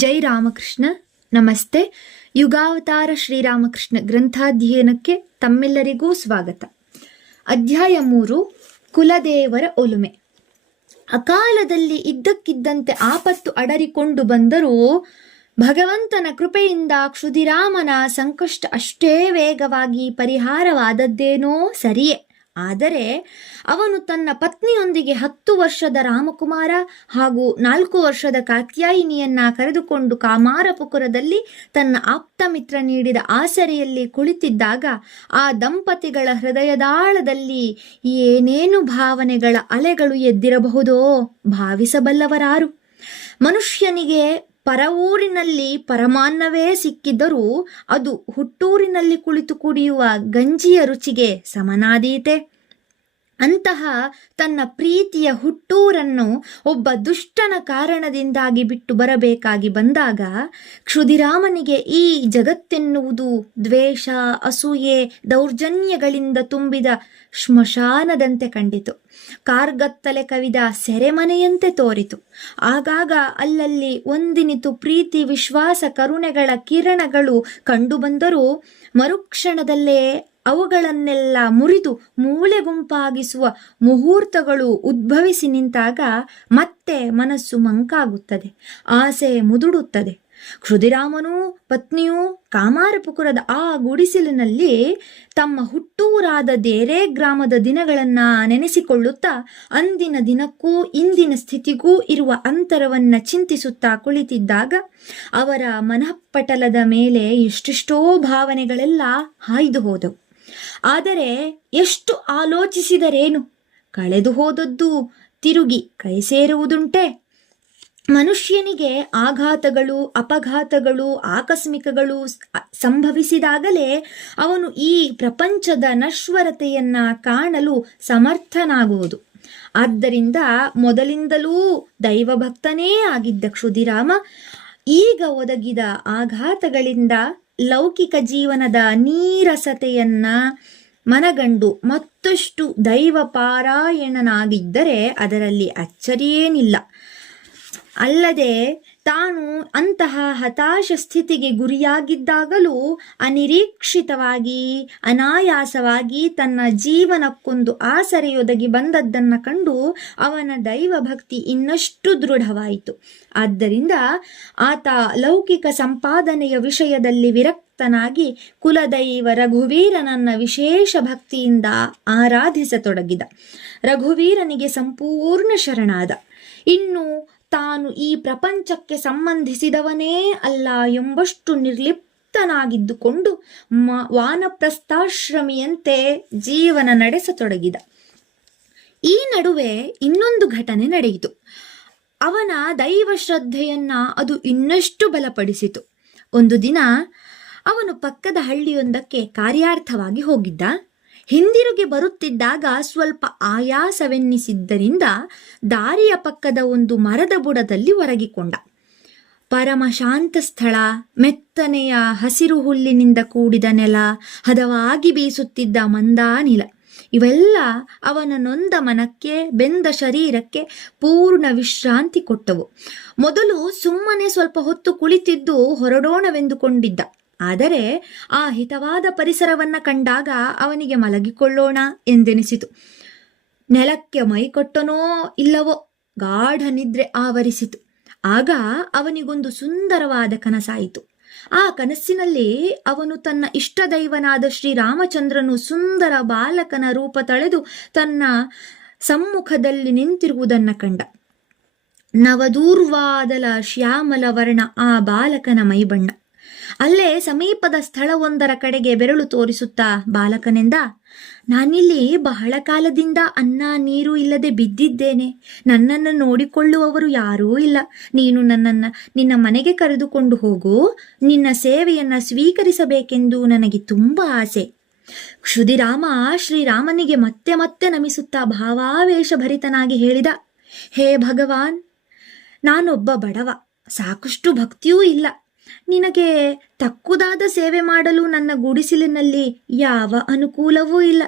ಜೈ ರಾಮಕೃಷ್ಣ. ನಮಸ್ತೆ. ಯುಗಾವತಾರ ಶ್ರೀರಾಮಕೃಷ್ಣ ಗ್ರಂಥಾಧ್ಯಯನಕ್ಕೆ ತಮ್ಮೆಲ್ಲರಿಗೂ ಸ್ವಾಗತ. ಅಧ್ಯಾಯ 3, ಕುಲದೇವರ ಒಲುಮೆ. ಅಕಾಲದಲ್ಲಿ ಇದ್ದಕ್ಕಿದ್ದಂತೆ ಆಪತ್ತು ಅಡರಿಕೊಂಡು ಬಂದರೂ ಭಗವಂತನ ಕೃಪೆಯಿಂದ ಕ್ಷುದಿರಾಮನ ಸಂಕಷ್ಟ ಅಷ್ಟೇ ವೇಗವಾಗಿ ಪರಿಹಾರವಾದದ್ದೇನೋ ಸರಿಯೇ. ಆದರೆ ಅವನು ತನ್ನ ಪತ್ನಿಯೊಂದಿಗೆ 10 ವರ್ಷದ ರಾಮಕುಮಾರ ಹಾಗೂ 4 ವರ್ಷದ ಕಾತ್ಯಾಯಿನಿಯನ್ನ ಕರೆದುಕೊಂಡು ಕಾಮಾರಪುಕುರದಲ್ಲಿ ತನ್ನ ಆಪ್ತ ಮಿತ್ರ ನೀಡಿದ ಆಸರೆಯಲ್ಲಿ ಕುಳಿತಿದ್ದಾಗ ಆ ದಂಪತಿಗಳ ಹೃದಯದಾಳದಲ್ಲಿ ಏನೇನು ಭಾವನೆಗಳ ಅಲೆಗಳು ಎದ್ದಿರಬಹುದೋ ಭಾವಿಸಬಲ್ಲವರಾರು. ಮನುಷ್ಯನಿಗೆ ಪರವೂರಿನಲ್ಲಿ ಪರಮಾನ್ನವೇ ಸಿಕ್ಕಿದ್ದರೂ ಅದು ಹುಟ್ಟೂರಿನಲ್ಲಿ ಕುಳಿತು ಕುಡಿಯುವ ಗಂಜಿಯ ರುಚಿಗೆ ಸಮನಾದೀತೆ. ಅಂತಹ ತನ್ನ ಪ್ರೀತಿಯ ಹುಟ್ಟೂರನ್ನು ಒಬ್ಬ ದುಷ್ಟನ ಕಾರಣದಿಂದಾಗಿ ಬಿಟ್ಟು ಬರಬೇಕಾಗಿ ಬಂದಾಗ ಕ್ಷುದಿರಾಮನಿಗೆ ಈ ಜಗತ್ತೆನ್ನುವುದು ದ್ವೇಷ, ಅಸೂಯೆ, ದೌರ್ಜನ್ಯಗಳಿಂದ ತುಂಬಿದ ಶ್ಮಶಾನದಂತೆ ಕಂಡಿತು. ಕಾರ್ಗತ್ತಲೆ ಕವಿದ ಸೆರೆಮನೆಯಂತೆ ತೋರಿತು. ಆಗಾಗ ಅಲ್ಲಲ್ಲಿ ಒಂದಿನಿತು ಪ್ರೀತಿ, ವಿಶ್ವಾಸ, ಕರುಣೆಗಳ ಕಿರಣಗಳು ಕಂಡುಬಂದರೂ ಮರುಕ್ಷಣದಲ್ಲೇ ಅವುಗಳನ್ನೆಲ್ಲ ಮುರಿದು ಮೂಳೆ ಗುಂಪಾಗಿಸುವ ಮುಹೂರ್ತಗಳು ಉದ್ಭವಿಸಿ ನಿಂತಾಗ ಮತ್ತೆ ಮನಸ್ಸು ಮಂಕಾಗುತ್ತದೆ, ಆಸೆ ಮುದುಡುತ್ತದೆ. ಕ್ಷುದಿರಾಮನೂ ಪತ್ನಿಯೂ ಕಾಮಾರಪುಕುರದ ಆ ಗುಡಿಸಿಲಿನಲ್ಲಿ ತಮ್ಮ ಹುಟ್ಟೂರಾದ ದೇರೆ ಗ್ರಾಮದ ದಿನಗಳನ್ನ ನೆನೆಸಿಕೊಳ್ಳುತ್ತಾ ಅಂದಿನ ದಿನಕ್ಕೂ ಇಂದಿನ ಸ್ಥಿತಿಗೂ ಇರುವ ಅಂತರವನ್ನ ಚಿಂತಿಸುತ್ತಾ ಕುಳಿತಿದ್ದಾಗ ಅವರ ಮನಃಪಟಲದ ಮೇಲೆ ಎಷ್ಟೆಷ್ಟೋ ಭಾವನೆಗಳೆಲ್ಲ ಹಾಯ್ದು ಹೋದವು. ಆದರೆ ಎಷ್ಟು ಆಲೋಚಿಸಿದರೇನು, ಕಳೆದು ಹೋದದ್ದು ತಿರುಗಿ ಕೈ ಸೇರುವುದುಂಟೆ? ಮನುಷ್ಯನಿಗೆ ಆಘಾತಗಳು, ಅಪಘಾತಗಳು, ಆಕಸ್ಮಿಕಗಳು ಸಂಭವಿಸಿದಾಗಲೇ ಅವನು ಈ ಪ್ರಪಂಚದ ನಶ್ವರತೆಯನ್ನ ಕಾಣಲು ಸಮರ್ಥನಾಗುವುದು. ಆದ್ದರಿಂದ ಮೊದಲಿಂದಲೂ ದೈವಭಕ್ತನೇ ಆಗಿದ್ದ ಕ್ಷುದಿರಾಮ ಈಗ ಒದಗಿದ ಆಘಾತಗಳಿಂದ ಲೌಕಿಕ ಜೀವನದ ನೀರಸತೆಯನ್ನ ಮನಗಂಡು ಮತ್ತಷ್ಟು ದೈವ ಪಾರಾಯಣನಾಗಿದ್ದರೆ ಅದರಲ್ಲಿ ಅಚ್ಚರಿಯೇನಿಲ್ಲ. ಅಲ್ಲದೆ ತಾನು ಅಂತಹ ಹತಾಶ ಸ್ಥಿತಿಗೆ ಗುರಿಯಾಗಿದ್ದಾಗಲೂ ಅನಿರೀಕ್ಷಿತವಾಗಿ, ಅನಾಯಾಸವಾಗಿ ತನ್ನ ಜೀವನಕ್ಕೊಂದು ಆಸರೆಯೊದಗಿ ಬಂದದ್ದನ್ನು ಕಂಡು ಅವನ ದೈವಭಕ್ತಿ ಇನ್ನಷ್ಟು ದೃಢವಾಯಿತು. ಆದ್ದರಿಂದ ಆತ ಲೌಕಿಕ ಸಂಪಾದನೆಯ ವಿಷಯದಲ್ಲಿ ವಿರಕ್ತನಾಗಿ ಕುಲದೈವ ರಘುವೀರನನ್ನ ವಿಶೇಷ ಭಕ್ತಿಯಿಂದ ಆರಾಧಿಸತೊಡಗಿದ. ರಘುವೀರನಿಗೆ ಸಂಪೂರ್ಣ ಶರಣಾದ. ಇನ್ನು ತಾನು ಈ ಪ್ರಪಂಚಕ್ಕೆ ಸಂಬಂಧಿಸಿದವನೇ ಅಲ್ಲ ಎಂಬಷ್ಟು ನಿರ್ಲಿಪ್ತನಾಗಿದ್ದುಕೊಂಡು ವಾನಪ್ರಸ್ಥಾಶ್ರಮಿಯಂತೆ ಜೀವನ ನಡೆಸತೊಡಗಿದ. ಈ ನಡುವೆ ಇನ್ನೊಂದು ಘಟನೆ ನಡೆಯಿತು. ಅವನ ದೈವ ಶ್ರದ್ಧೆಯನ್ನ ಅದು ಇನ್ನಷ್ಟು ಬಲಪಡಿಸಿತು. ಒಂದು ದಿನ ಅವನು ಪಕ್ಕದ ಹಳ್ಳಿಯೊಂದಕ್ಕೆ ಕಾರ್ಯಾರ್ಥವಾಗಿ ಹೋಗಿದ್ದ. ಹಿಂದಿರುಗಿ ಬರುತ್ತಿದ್ದಾಗ ಸ್ವಲ್ಪ ಆಯಾಸವೆನ್ನಿಸಿದ್ದರಿಂದ ದಾರಿಯ ಪಕ್ಕದ ಒಂದು ಮರದ ಬುಡದಲ್ಲಿ ಒರಗಿಕೊಂಡ. ಪರಮ ಶಾಂತ ಸ್ಥಳ, ಮೆತ್ತನೆಯ ಹಸಿರು ಹುಲ್ಲಿನಿಂದ ಕೂಡಿದ ನೆಲ, ಹದವಾಗಿ ಬೀಸುತ್ತಿದ್ದ ಮಂದಾನಿಲ ಇವೆಲ್ಲ ಅವನ ನೊಂದ ಮನಕ್ಕೆ, ಬೆಂದ ಶರೀರಕ್ಕೆ ಪೂರ್ಣ ವಿಶ್ರಾಂತಿ ಕೊಟ್ಟವು. ಮೊದಲು ಸುಮ್ಮನೆ ಸ್ವಲ್ಪ ಹೊತ್ತು ಕುಳಿತಿದ್ದು ಹೊರಡೋಣವೆಂದುಕೊಂಡಿದ್ದ. ಆದರೆ ಆ ಹಿತವಾದ ಪರಿಸರವನ್ನ ಕಂಡಾಗ ಅವನಿಗೆ ಮಲಗಿಕೊಳ್ಳೋಣ ಎಂದೆನಿಸಿತು. ನೆಲಕ್ಕೆ ಮೈಕೊಟ್ಟನೋ ಇಲ್ಲವೋ ಗಾಢ ನಿದ್ರೆ ಆವರಿಸಿತು. ಆಗ ಅವನಿಗೊಂದು ಸುಂದರವಾದ ಕನಸಾಯಿತು. ಆ ಕನಸಿನಲ್ಲಿ ಅವನು ತನ್ನ ಇಷ್ಟದೈವನಾದ ಶ್ರೀರಾಮಚಂದ್ರನು ಸುಂದರ ಬಾಲಕನ ರೂಪ ತಳೆದು ತನ್ನ ಸಮ್ಮುಖದಲ್ಲಿ ನಿಂತಿರುವುದನ್ನು ಕಂಡ. ನವದೂರ್ವಾದಲ ಶ್ಯಾಮಲ ವರ್ಣ ಆ ಬಾಲಕನ ಮೈಬಣ್ಣ. ಅಲ್ಲೇ ಸಮೀಪದ ಸ್ಥಳವೊಂದರ ಕಡೆಗೆ ಬೆರಳು ತೋರಿಸುತ್ತಾ ಬಾಲಕನೆಂದ, ನಾನಿಲ್ಲಿ ಬಹಳ ಕಾಲದಿಂದ ಅನ್ನ ನೀರು ಇಲ್ಲದೆ ಬಿದ್ದಿದ್ದೇನೆ. ನನ್ನನ್ನು ನೋಡಿಕೊಳ್ಳುವವರು ಯಾರೂ ಇಲ್ಲ. ನೀನು ನಿನ್ನ ಮನೆಗೆ ಕರೆದುಕೊಂಡು ಹೋಗು. ನಿನ್ನ ಸೇವೆಯನ್ನ ಸ್ವೀಕರಿಸಬೇಕೆಂದು ನನಗೆ ತುಂಬ ಆಸೆ. ಕ್ಷುದಿರಾಮ ಶ್ರೀರಾಮನಿಗೆ ಮತ್ತೆ ಮತ್ತೆ ನಮಿಸುತ್ತಾ ಭಾವಾವೇಶ ಭರಿತನಾಗಿ ಹೇಳಿದ, ಹೇ ಭಗವಾನ್, ನಾನೊಬ್ಬ ಬಡವ, ಸಾಕಷ್ಟು ಭಕ್ತಿಯೂ ಇಲ್ಲ. ನಿನಗೆ ತಕ್ಕುದಾದ ಸೇವೆ ಮಾಡಲು ನನ್ನ ಗುಡಿಸಿಲಿನಲ್ಲಿ ಯಾವ ಅನುಕೂಲವೂ ಇಲ್ಲ.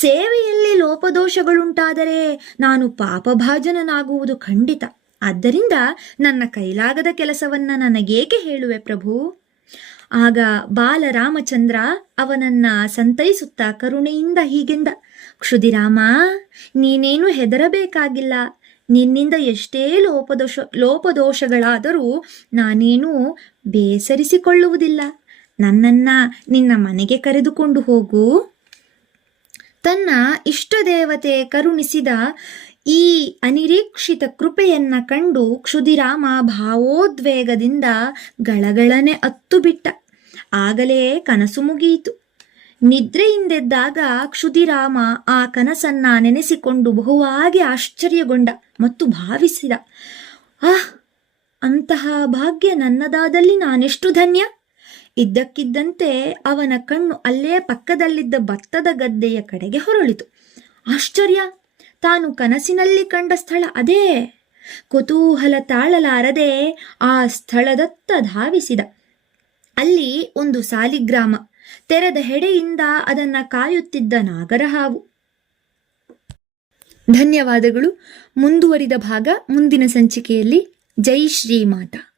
ಸೇವೆಯಲ್ಲಿ ಲೋಪದೋಷಗಳುಂಟಾದರೆ ನಾನು ಪಾಪಭಾಜನನಾಗುವುದು ಖಂಡಿತ. ಆದ್ದರಿಂದ ನನ್ನ ಕೈಲಾಗದ ಕೆಲಸವನ್ನ ನನಗೇಕೆ ಹೇಳುವೆ ಪ್ರಭು? ಆಗ ಬಾಲರಾಮಚಂದ್ರ ಅವನನ್ನ ಸಂತೈಸುತ್ತಾ ಕರುಣೆಯಿಂದ ಹೀಗೆಂದ, ಕ್ಷುದಿರಾಮ, ನೀನೇನು ಹೆದರಬೇಕಾಗಿಲ್ಲ. ನಿನ್ನಿಂದ ಎಷ್ಟೇ ಲೋಪದೋಷಗಳಾದರೂ ನಾನೇನು ಬೇಸರಿಸಿಕೊಳ್ಳುವುದಿಲ್ಲ. ನನ್ನನ್ನ ನಿನ್ನ ಮನೆಗೆ ಕರೆದುಕೊಂಡು ಹೋಗು. ತನ್ನ ಇಷ್ಟದೇವತೆ ಕರುಣಿಸಿದ ಈ ಅನಿರೀಕ್ಷಿತ ಕೃಪೆಯನ್ನ ಕಂಡು ಕ್ಷುದಿರಾಮ ಭಾವೋದ್ವೇಗದಿಂದ ಗಳಗಳನೆ ಅತ್ತು ಬಿಟ್ಟ. ಆಗಲೇ ಕನಸು ಮುಗಿಯಿತು. ನಿದ್ರೆಯಿಂದೆದ್ದಾಗ ಕ್ಷುದಿರಾಮ ಆ ಕನಸನ್ನ ನೆನೆಸಿಕೊಂಡು ಬಹುವಾಗಿ ಆಶ್ಚರ್ಯಗೊಂಡ ಮತ್ತು ಭಾವಿಸಿದ, ಆಹ್, ಅಂತಹ ಭಾಗ್ಯ ನನ್ನದಾದಲ್ಲಿ ನಾನೆಷ್ಟು ಧನ್ಯ. ಇದ್ದಕ್ಕಿದ್ದಂತೆ ಅವನ ಕಣ್ಣು ಅಲ್ಲೇ ಪಕ್ಕದಲ್ಲಿದ್ದ ಭತ್ತದ ಗದ್ದೆಯ ಕಡೆಗೆ ಹೊರಳಿತು. ಆಶ್ಚರ್ಯ, ತಾನು ಕನಸಿನಲ್ಲಿ ಕಂಡ ಸ್ಥಳ ಅದೇ. ಕುತೂಹಲ ತಾಳಲಾರದೆ ಆ ಸ್ಥಳದತ್ತ ಧಾವಿಸಿದ. ಅಲ್ಲಿ ಒಂದು ಸಾಲಿಗ್ರಾಮ, ತೆರೆದ ಹೆಡೆಯಿಂದ ಅದನ್ನ ಕಾಯುತ್ತಿದ್ದ ನಾಗರಹಾವು. ಧನ್ಯವಾದಗಳು. ಮುಂದುವರಿದ ಭಾಗ ಮುಂದಿನ ಸಂಚಿಕೆಯಲ್ಲಿ. ಜೈ ಶ್ರೀಮಾತಾ.